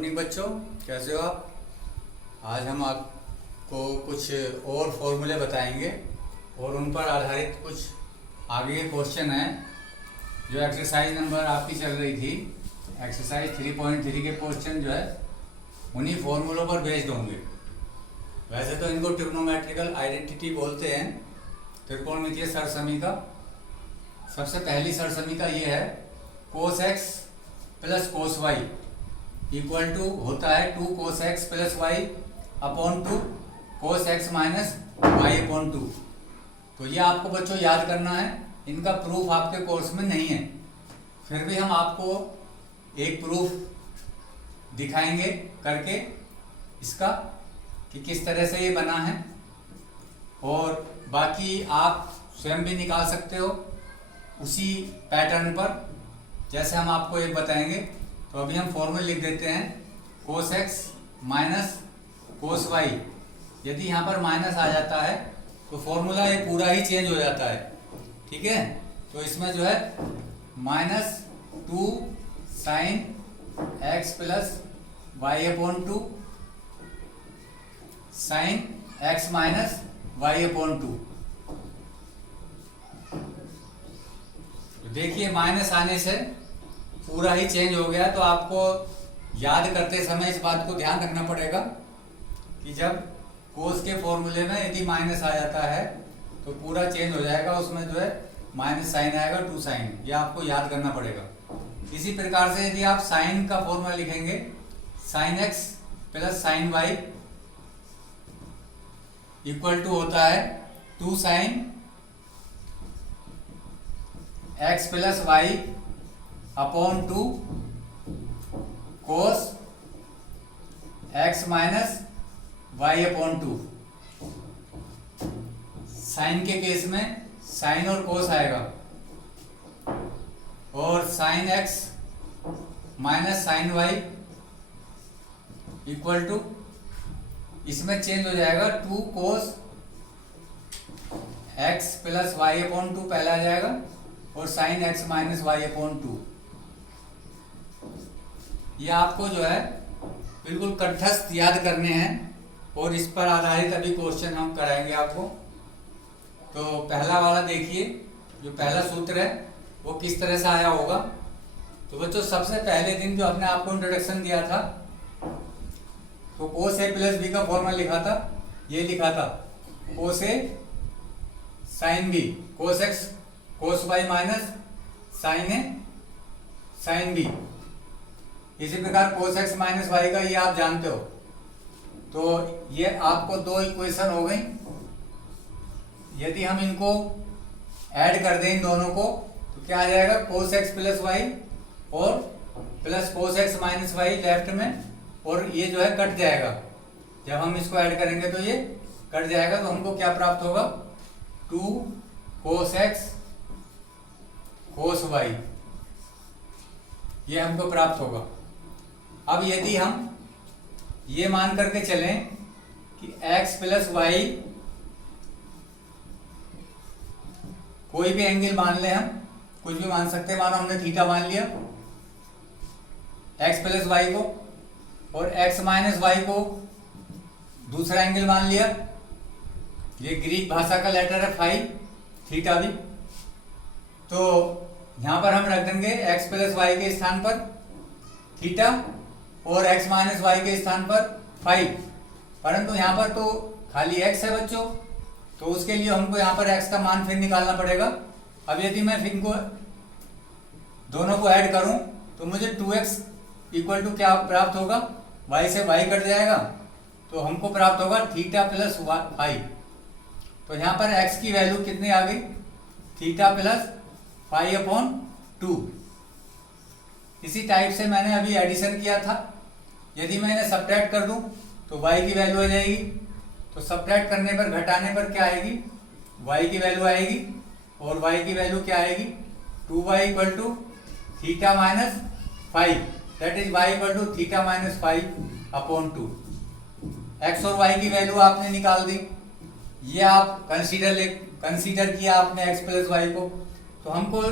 Morning बच्चों, कैसे हो आप। आज हम आपको कुछ और फॉर्मूले बताएंगे और उन पर आधारित कुछ आगे के क्वेश्चन हैं। जो एक्सरसाइज नंबर आपकी चल रही थी, एक्सरसाइज 3.3 के क्वेश्चन जो है उन्हीं फॉर्मूलों पर बेस्ड होंगे। वैसे तो इनको ट्रिग्नोमेट्रिकल आइडेंटिटी बोलते हैं, त्रिकोणमितीय सरसमीका। सबसे पहली सरसमीका ये है cos X plus cos Y equal to होता है 2 cos X plus Y upon 2 cos X minus Y upon 2। तो ये आपको बच्चों याद करना है। इनका प्रूफ आपके कोर्स में नहीं है, फिर भी हम आपको एक प्रूफ दिखाएंगे करके इसका कि किस तरह से ये बना है, और बाकी आप स्वयं भी निकाल सकते हो उसी पैटर्न पर जैसे हम आपको एक बताएंगे। तो अभी हम फॉर्मूला लिख देते हैं cos X minus cos Y. यदि यहाँ पर माइनस आ जाता है तो फॉर्मूला ये पूरा ही चेंज हो जाता है, ठीक है। तो इसमें जो है -2 sine X plus Y upon 2 sine X minus Y upon 2। देखिए माइनस आने से पूरा ही चेंज हो गया। तो आपको याद करते समय इस बात को ध्यान रखना पड़ेगा कि जब कोस के फॉर्मूले में यदि माइनस आ जाता है तो पूरा चेंज हो जाएगा, उसमें जो है माइनस साइन आएगा 2 साइन। ये आपको याद करना पड़ेगा। इसी प्रकार से यदि आप साइन का फॉर्मूला लिखेंगे sine X plus sine Y equal to होता है 2 sine X plus Y upon 2 cos X minus Y upon 2। Sine के केस में साइन और कोस आएगा, और sine X minus sine Y equal to, इसमें चेंज हो जाएगा 2 cos X plus Y upon 2 पहला आ जाएगा, और sine X minus Y upon 2। ये आपको जो है बिल्कुल कंठस्थ याद करने हैं, और इस पर आधारित अभी क्वेश्चन हम कराएंगे आपको। तो पहला वाला देखिए, जो पहला सूत्र है वो किस तरह से आया होगा। तो बच्चों सबसे पहले दिन जो हमने आपको इंट्रोडक्शन दिया था तो कोस ए प्लस बी का फॉर्मूला लिखा था, ये लिखा था कोस ए साइन बी कोस X cos Y minus sign ए साइन बी। इसी प्रकार कोस एक्स माइनस वाई का ये आप जानते हो। तो ये आपको 2 इक्वेशन हो गई। यदि हम इनको ऐड कर दें इन दोनों को तो क्या आ जाएगा कोस एक्स प्लस वाई और plus cos X minus Y left में, और ये जो है कट जाएगा। जब हम इसको ऐड करेंगे तो ये कट जाएगा। तो हमको क्या प्राप्त होगा 2 कोस एक्स कोस वाई, ये हमको प्राप्त होगा। अब यदि हम ये मान करके चलें कि x प्लस वाई कोई भी एंगल मान लें, हम कुछ भी मान सकते हैं। मानो हमने थीटा मान लिया x प्लस वाई को, और x माइनस वाई को दूसरा एंगल मान लिया। ये ग्रीक भाषा का लेटर है फाई, थीटा भी। तो यहां पर हम रख देंगे x प्लस वाई के स्थान पर थीटा और x माइनस वाई के स्थान पर फाई। परंतु यहाँ पर तो खाली x है बच्चों, तो उसके लिए हमको यहाँ पर x का मान फिर निकालना पड़ेगा। अब यदि मैं फिर इनको दोनों को ऐड करूं तो मुझे 2x इक्वल टू क्या प्राप्त होगा, y से y कट जाएगा, तो हमको प्राप्त होगा थीटा प्लस फाई। तो यहाँ पर x की वैल्यू कितनी आ गई, थीटा प्लस फाई अपॉन 2। इसी टाइप से मैंने अभी एडिशन किया था। यदि मैं इन्हें सब्ट्रैक्ट कर दूं तो y की वैल्यू आ जाएगी। तो सब्ट्रैक्ट करने पर घटाने पर क्या आएगी, y की वैल्यू आएगी, और y की वैल्यू क्या आएगी 2y equal to theta minus phi, that is y equal to theta minus phi upon 2। x और y की वैल्यू आपने निकाल दी। ये आप कंसीडर किया आपने x प्लस वाई को। तो हमको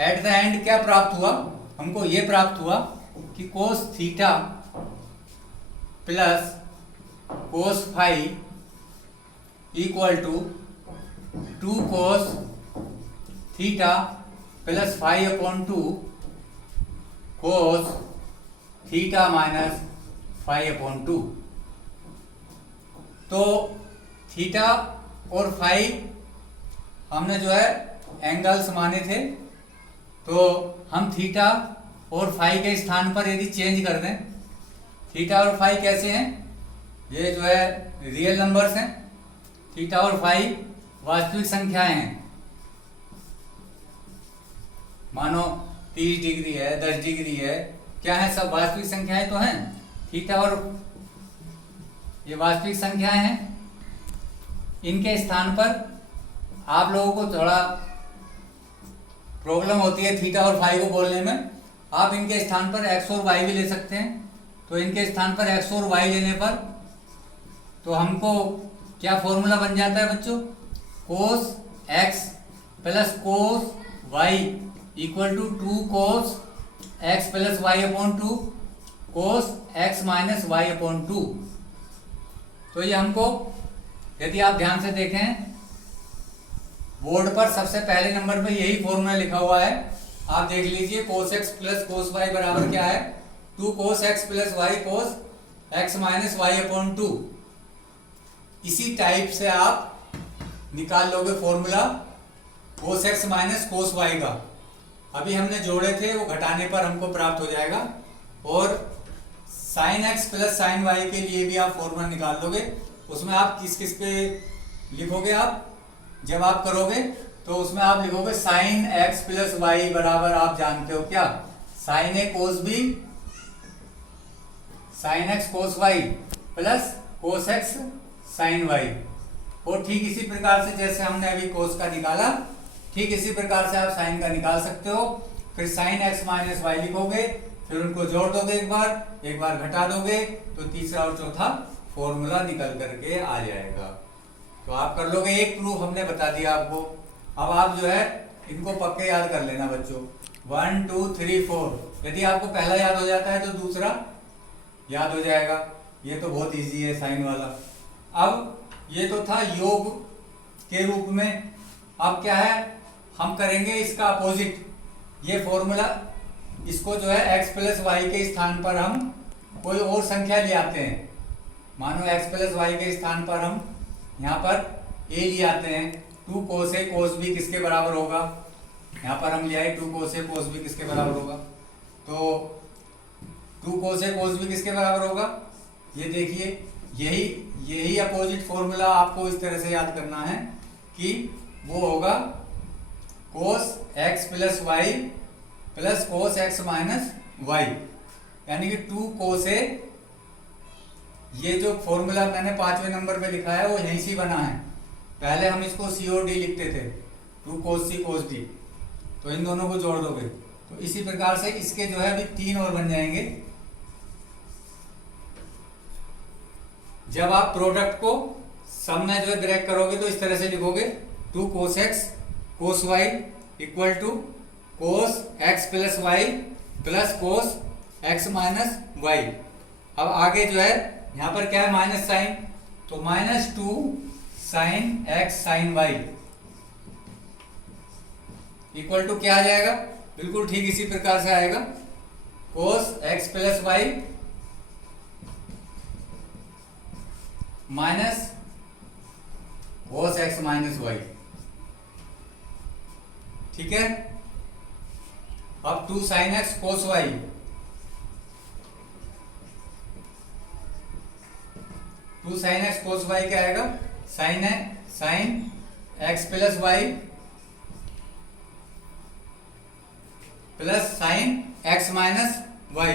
एट द एंड क्या प्राप्त हुआ, हमको ये प्राप्त हुआ कि cos theta plus cos phi equal to 2 cos theta plus phi upon 2 cos theta minus phi upon 2। तो थीटा और फाई हमने जो है एंगल्स माने थे, तो हम थीटा और फाई के स्थान पर यदि चेंज कर दें, थीटा और फाई कैसे हैं, ये जो है रियल नंबर्स हैं, थीटा और फाई वास्तविक संख्याएं हैं। मानो 30 डिग्री है, 10 डिग्री है, क्या है, सब वास्तविक संख्याएं तो हैं। थीटा और ये वास्तविक संख्याएं हैं। इनके स्थान पर आप लोगों को थोड़ा प्रॉब्लम होती है थीटा और फाई को बोलने में। आप इनके स्थान पर एक्स और वाई भी ले सकते हैं। तो इनके स्थान पर एक्स और वाई लेने पर तो हमको क्या फॉर्मूला बन जाता है बच्चों, cos X plus cos Y equal to 2 cos X plus Y upon 2 cos X minus Y upon 2। तो ये हमको, यदि आप ध्यान से देखें बोर्ड पर सबसे पहले नंबर पे यही फॉर्मूला लिखा हुआ है, आप देख लीजिए। Cos X plus cos Y बराबर क्या है, 2 cos X plus Y cos X minus Y upon 2। इसी टाइप से आप निकाल लोगे formula cos X minus cos Y का। अभी हमने जोड़े थे, वो घटाने पर हमको प्राप्त हो जाएगा। और sine X plus sine Y के लिए भी आप फॉर्मूला निकाल लोगे। उसमें आप किस किस पे लिखोगे, आप जब आप करोगे तो उसमें आप लिखोगे साइन एक्स प्लस वाई बराबर, आप जानते हो क्या, sine A cos B sine X cos Y plus cos X sine Y. और ठीक इसी प्रकार से जैसे हमने अभी कोस का निकाला, ठीक इसी प्रकार से आप साइन का निकाल सकते हो। फिर साइन एक्स माइनस वाई लिखोगे, फिर उनको जोड़ दोगे, एक बार घटा दोगे, तो तीसरा और चौथा फॉर्मूला निकल करके आ जाएगा। तो आप कर लोगे। एक प्रूफ हमने बता दिया आपको। अब आप जो है इनको पक्के याद कर लेना बच्चों, 1 2 3 4। यदि आपको पहला याद हो जाता है तो दूसरा याद हो जाएगा। ये तो बहुत इजी है साइन वाला। अब ये तो था योग के रूप में। अब क्या है, हम करेंगे इसका अपोजिट। ये फॉर्मूला, इसको जो है x प्लस वाई के स्थान पर हम कोई और संख्या ले आते हैं। मानो x प्लस वाई के स्थान पर हम यहाँ पर a ले आते हैं। 2 कोस ए कोस बी किसके बराबर होगा, यहाँ पर हम ले आए 2 कोस ए कोस बी किसके बराबर होगा। तो 2 कोस ए कोस बी किसके बराबर होगा, ये देखिए, यही अपोजिट फॉर्मूला आपको इस तरह से याद करना है कि वो होगा cos X plus Y plus cos X minus Y, यानी कि 2 कोस ए। ये जो फॉर्मूला मैंने 5वें नंबर पे लिखा है वो यहीं से बना है। पहले हम इसको सी और डी लिखते थे, 2 कोस सी कोस डी। तो इन दोनों को जोड़ दोगे तो इसी प्रकार से इसके जो है अभी 3 और बन जाएंगे। जब आप प्रोडक्ट को सम में जो है ब्रेक करोगे तो इस तरह से लिखोगे 2 cos X cos Y equal to cos X plus Y plus cos X minus Y. अब आगे जो है यहाँ पर क्या है, माइनस साइन, तो -2 sine X sine Y equal to क्या आ जाएगा, बिल्कुल ठीक इसी प्रकार से आएगा, cos X plus Y minus cos X minus Y. ठीक है। अब 2 sine X cos Y, 2 sine X cos Y क्या आएगा, sine X plus Y plus sine X minus Y.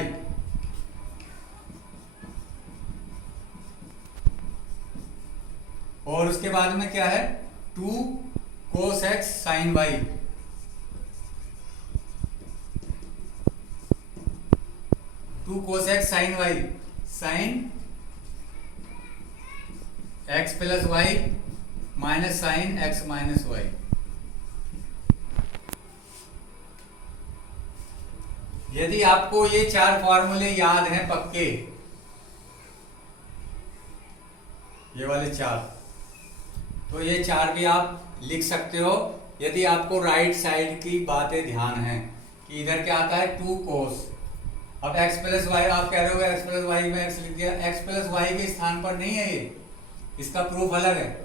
और उसके बाद में क्या है, 2 cos X sine Y, 2 cos X sine Y, sine X plus Y minus sine X minus Y. यदि आपको ये 4 फॉर्मूले याद हैं पक्के, ये वाले 4, तो ये 4 भी आप लिख सकते हो यदि आपको राइट साइड की बातें ध्यान है कि इधर क्या आता है 2 कोस। अब x प्लस वाई आप कह रहे हो x प्लस वाई में x लिख दिया, x प्लस वाई के स्थान पर नहीं है ये, इसका प्रूफ अलग है।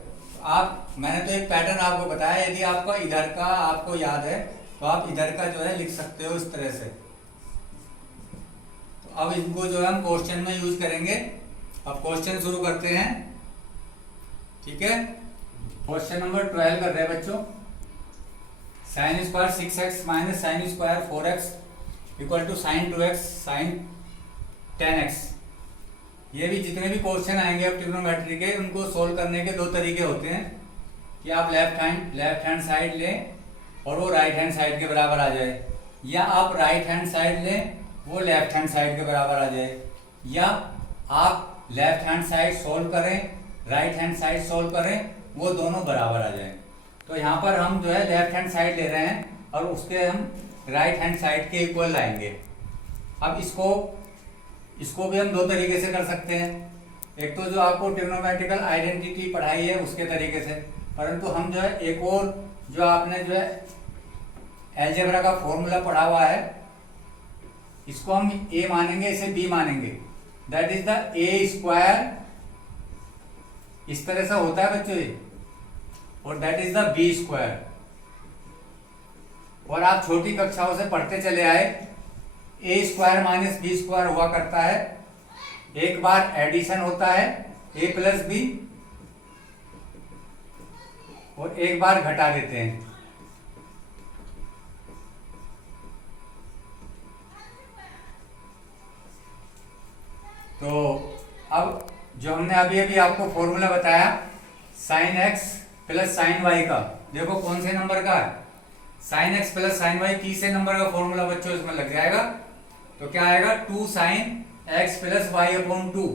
मैंने तो एक पैटर्न आपको बताया, यदि आपका इधर का आपको याद है तो आप इधर का जो है लिख सकते हो इस तरह से। तो अब इनको जो है हम क्वेश्चन में यूज करेंगे। अब क्वेश्चन शुरू करते हैं, ठीक है। क्वेश्चन नंबर 12 कर रहे हैं बच्चों। Sine square 6x minus sine square 4x equal to sine 2x sine 10x। ये भी जितने भी क्वेश्चन आएंगे अब ट्रिग्नोमेट्री के, उनको सोल्व करने के 2 तरीके होते हैं कि आप लेफ्ट हैंड साइड लें और वो राइट हैंड साइड के बराबर आ जाए, या आप राइट हैंड साइड लें वो लेफ्ट हैंड साइड के बराबर आ जाए, या आप लेफ्ट हैंड साइड सोल्व करें राइट हैंड साइड सोल्व करें वो दोनं बराबर आ जाए। तो यहाँ पर हम जो है लेफ्ट हैंड साइड ले रहे हैं और उसके हम राइट हैंड साइड के इक्वल लाएंगे। अब इसको भी हम 2 तरीके से कर सकते हैं। एक तो जो आपको ट्रिग्नोमेट्रिकल आइडेंटिटी पढ़ाई है उसके तरीके से, परंतु हम जो है एक और जो आपने जो है अलजेब्रा का फॉर्मूला पढ़ा हुआ है, इसको हम a मानेंगे, इसे b मानेंगे। That is the A square, इस तरह से होता है बच्चों ये, और that is the B square. और आप छोटी कक्षाओं से पढ़ते चले आए, A square minus B square हुआ करता है, एक बार एडिशन होता है ए प्लस बी और एक बार घटा देते हैं। तो अब जो हमने अभी अभी आपको फॉर्मूला बताया sine X plus sine Y का, देखो कौन से नंबर का है, sine X plus sine Y तीसरे नंबर का फॉर्मूला बच्चों इसमें लग जाएगा। तो क्या आएगा 2 sine X plus Y upon 2।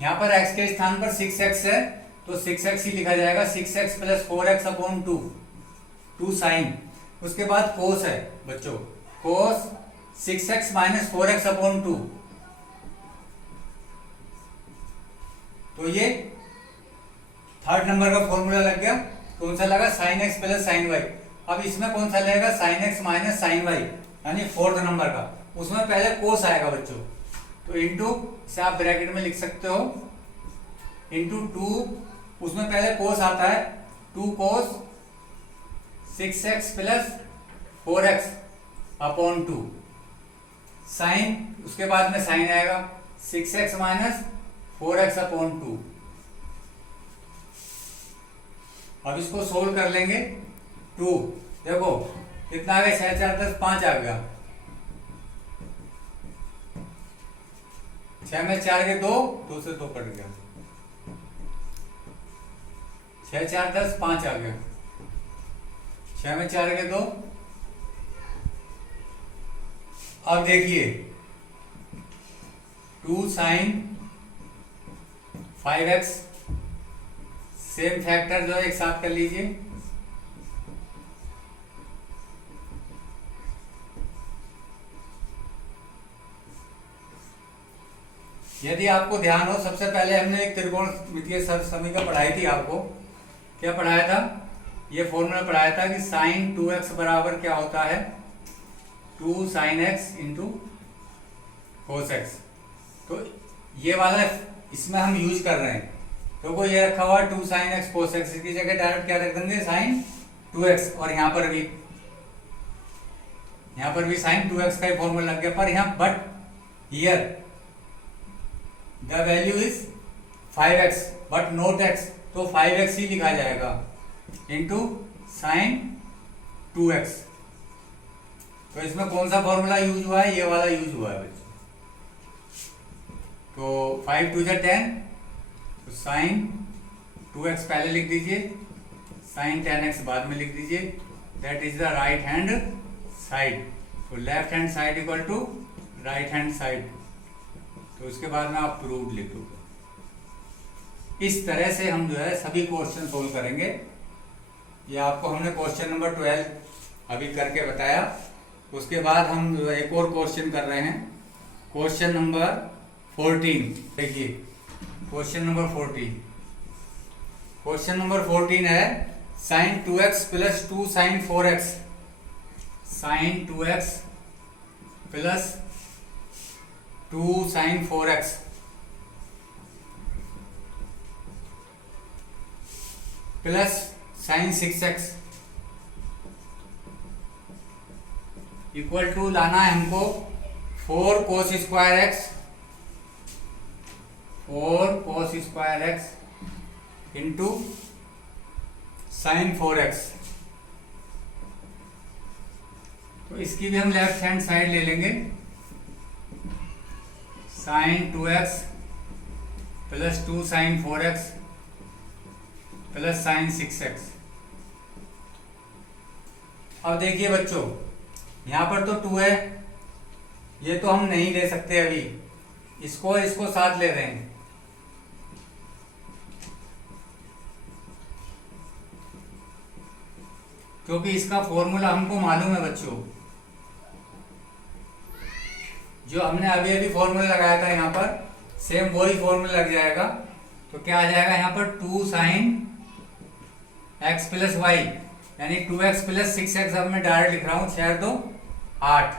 यहां पर x के स्थान पर 6x है तो 6x ही लिखा जाएगा, 6x plus 4x upon 2 sign. उसके बाद कोस है बच्चों, कोस 6x माइनस 4x अपॉन 2। तो ये थर्ड नंबर का फॉर्मूला लग गया। कौन सा लगा, sine X plus sine Y. अब इसमें कौन सा लगेगा, sine X minus sine Y, यानी फोर्थ नंबर का। उसमें पहले कोस आएगा बच्चों, तो इंटू से आप ब्रैकेट में लिख सकते हो इंटू 2, उसमें पहले कोस आता है 2 कोस 6x plus 4x upon 2 sign, उसके बाद में साइन आएगा 6x माइनस 4x अपॉन 2। अब इसको सोल्व कर लेंगे 2, देखो कितना आ गया, 6 4 10 5 आ गया, 6 में 4 के 2 से 2 कट गया, 6 4 10 5 आ गया, 6 में 4 के 2। अब देखिए 2 साइन 5x, सेम फैक्टर जो है एक साथ कर लीजिए, यदि आपको ध्यान हो सबसे पहले हमने एक त्रिकोणमितीय समीकरण पढ़ाई थी। आपको क्या पढ़ाया था, ये फॉर्मूला पढ़ाया था कि साइन 2x बराबर क्या होता है 2 sine x into cos x। तो ये वाला इसमें हम यूज कर रहे हैं, तो को ये रखा हुआ 2 साइन x कोस x, इसकी जगह डायरेक्ट क्या रख देंगे साइन 2x, और यहाँ पर भी साइन 2x का ही फॉर्मूला लग गया। पर यहाँ but here the value is 5x but not x, तो 5x ही लिखा जाएगा इंटू साइन 2x। तो इसमें कौन सा फॉर्मूला यूज हुआ है, ये वाला यूज हुआ है बच्चों। तो 5 2 10, तो साइन 2x पहले लिख दीजिए, साइन 10x बाद में लिख दीजिए, that is the right hand side. तो left hand side equal to right hand side, तो उसके बाद में आप प्रूव्ड लिख दो। इस तरह से हम जो है सभी क्वेश्चन सोल्व करेंगे। ये आपको हमने क्वेश्चन नंबर 12 अभी करके बताया। उसके बाद हम एक और क्वेश्चन कर रहे हैं, क्वेश्चन नंबर 14। देखिए क्वेश्चन नंबर 14, क्वेश्चन नंबर 14 है sine 2x plus 2 sine 4x, sine 2x plus 2 sine 4x plus sine 6x equal to लाना है हमको 4 cos square x, 4 cos square x into sine 4x। तो इसकी भी हम लेफ्ट हैंड साइड ले लेंगे, sine 2x plus 2 sine 4x plus sine 6x। अब देखिए बच्चों, यहां पर तो 2 है, ये तो हम नहीं ले सकते अभी, इसको साथ ले रहे हैं। क्योंकि इसका फॉर्मूला हमको मालूम है बच्चों, जो हमने अभी अभी फॉर्मूला लगाया था यहाँ पर, सेम वही फॉर्मूला लग जाएगा। तो क्या आ जाएगा यहाँ पर 2 साइन x प्लस वाई, यानी 2x प्लस 6x। अब मैं डायरेक्ट लिख रहा हूँ, 6 2 8,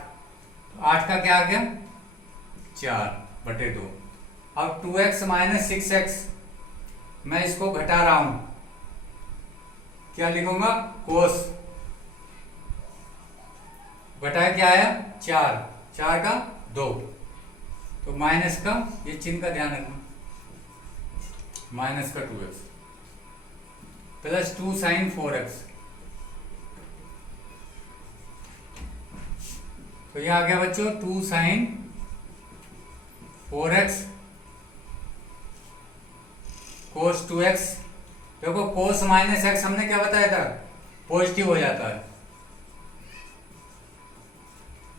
8 का क्या आ गया 4/2। अब 2x माइनस 6x मैं इसको घटा रहा हूं, क्या लिखूंगा कोस, घटाया क्या आया 4, 4 का 2, तो माइनस का ये चिन्ह का ध्यान रखना, माइनस का 2x प्लस 2 साइन 4x। तो यह आ गया बच्चों 2 साइन 4x कोस 2x। देखो कोस माइनस x हमने क्या बताया था, पॉजिटिव हो जाता है,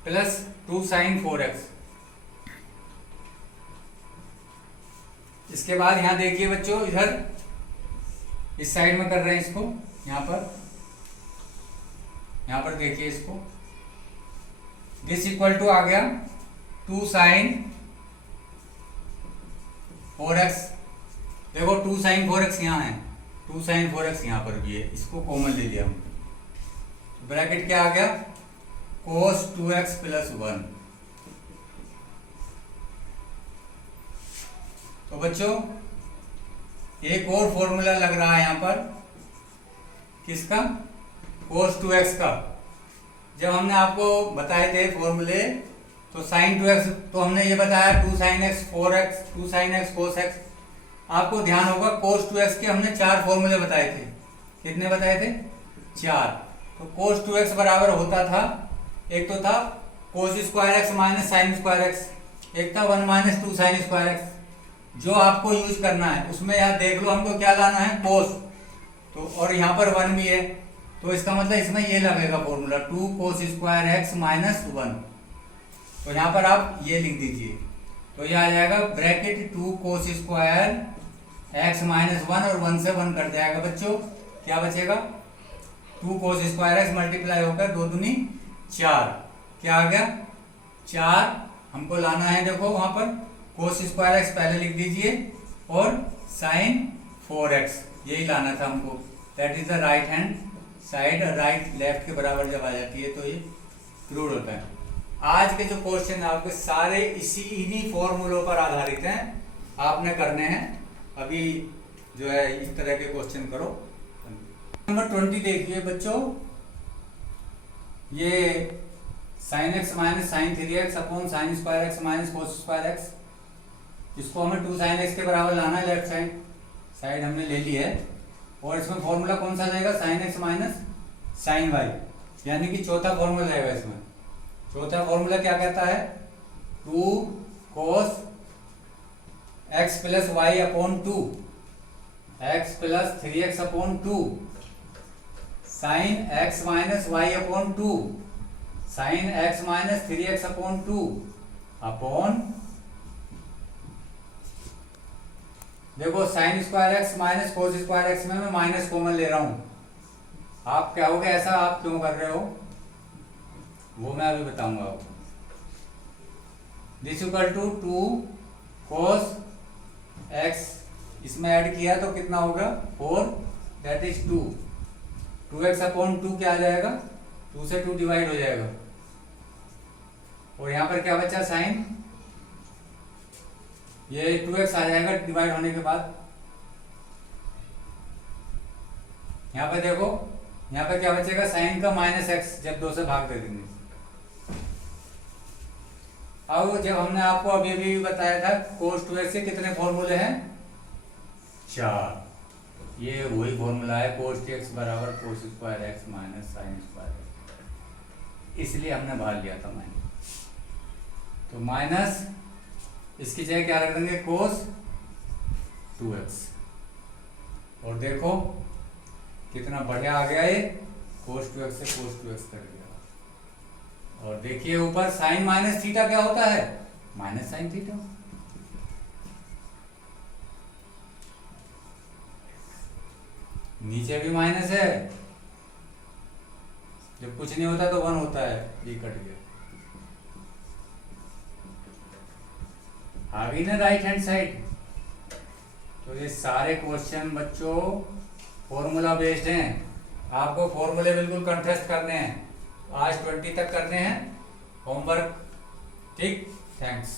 प्लस 2 साइन 4x। इसके बाद यहां देखिए बच्चों, इधर इस साइड में कर रहे हैं इसको, यहां पर देखिए इसको, दिस इक्वल टू आ गया 2 साइन 4x। देखो 2 साइन 4x यहाँ है, 2 साइन 4x यहाँ पर भी है, इसको कॉमन ले लिया हम, ब्रैकेट क्या आ गया cos 2x प्लस 1। तो बच्चों एक और फॉर्मूला लग रहा है यहाँ पर, किसका, cos 2x का। जब हमने आपको बताए थे फॉर्मूले, तो साइन 2x तो हमने ये बताया 2 sine x 4x, 2 sine x cos x। आपको ध्यान होगा cos 2x के हमने 4 फॉर्मूले बताए थे, कितने बताए थे 4। तो cos 2x बराबर होता था, एक तो था cos square x minus sine square x, एक था 1 माइनस 2 साइन स्क्वायर x। जो आपको यूज करना है उसमें यार देख लो, हमको क्या लाना है cos, तो और यहाँ पर 1 भी है, तो इसका मतलब इसमें ये लगेगा formula 2 cos square x minus 1। तो यहाँ पर आप ये लिख दीजिए, तो ये आ जाएगा bracket 2 cos square x minus 1 और 1 से 1 कर जाएगा बच्चों, क्या बचेगा 2 cos स्क्वायर x मल्टीप्लाई होकर 2 दूनी 4, क्या आ गया 4। हमको लाना है, देखो वहां पर cos स्क्वायर x पहले लिख दीजिए और साइन 4x, यही लाना था हमको, that is the right hand side. Right left के बराबर जब आ जाती है तो ये प्रूव होता है। आज के जो क्वेश्चन आपके सारे इन्हीं फॉर्मूलों पर आधारित हैं, आपने करने हैं। अभी जो है इस तरह के क्वेश्चन करो। नंबर 20 देखिए बच्चों, ये sine X minus sine 3x upon sine square X minus cos square X, इसको हमें 2 साइन एक्स के बराबर लाना है, लेफ्ट साइड हमने ले ली है। और इसमें फॉर्मूला कौन सा जाएगा, sine X minus sine Y, यानी कि चौथा फॉर्मूला जाएगा। इसमें चौथा फॉर्मूला क्या कहता है, 2 cos x plus Y upon 2 x plus 3x upon 2 sine x minus Y upon 2 sine x minus 3x upon 2 upon, देखो sine square X minus cos square X में मैं माइनस कॉमन ले रहा हूं। आप क्या हो गया, ऐसा आप क्यों कर रहे हो, वो मैं अभी बताऊंगा आपको। This equal to 2 cos x, इसमें ऐड किया तो कितना होगा 4, दैट इज 2। 2x अपॉन 2 क्या आ जाएगा, 2 से 2 डिवाइड हो जाएगा। और यहाँ पर क्या बचा साइन, ये 2x आ जाएगा डिवाइड होने के बाद। यहाँ पर देखो, यहाँ पर क्या बचेगा साइन का -x, जब 2 से भाग दे देंगे। अब जब हमने आपको अभी अभी बताया था cos 2x के कितने फॉर्मूले हैं, 4। ये वही फॉर्मूला है cos 2x बराबर cos square x minus sine square, इसलिए हमने बाहर लिया था माइनस। तो माइनस इसकी जगह क्या रख देंगे cos 2x, और देखो कितना बढ़िया आ गया ये, cos 2x से cos 2x कर गया। और देखिए ऊपर साइन माइनस थीटा क्या होता है, माइनस साइन थीटा। नीचे भी माइनस है, जब कुछ नहीं होता तो 1 होता है, ये कट गया। आ गई ना राइट हैंड साइड। तो ये सारे क्वेश्चन बच्चों फॉर्मूला बेस्ड हैं, आपको फॉर्मूले बिल्कुल कंठस्थ करने हैं। आज 20 तक करने हैं होमवर्क, ठीक। थैंक्स।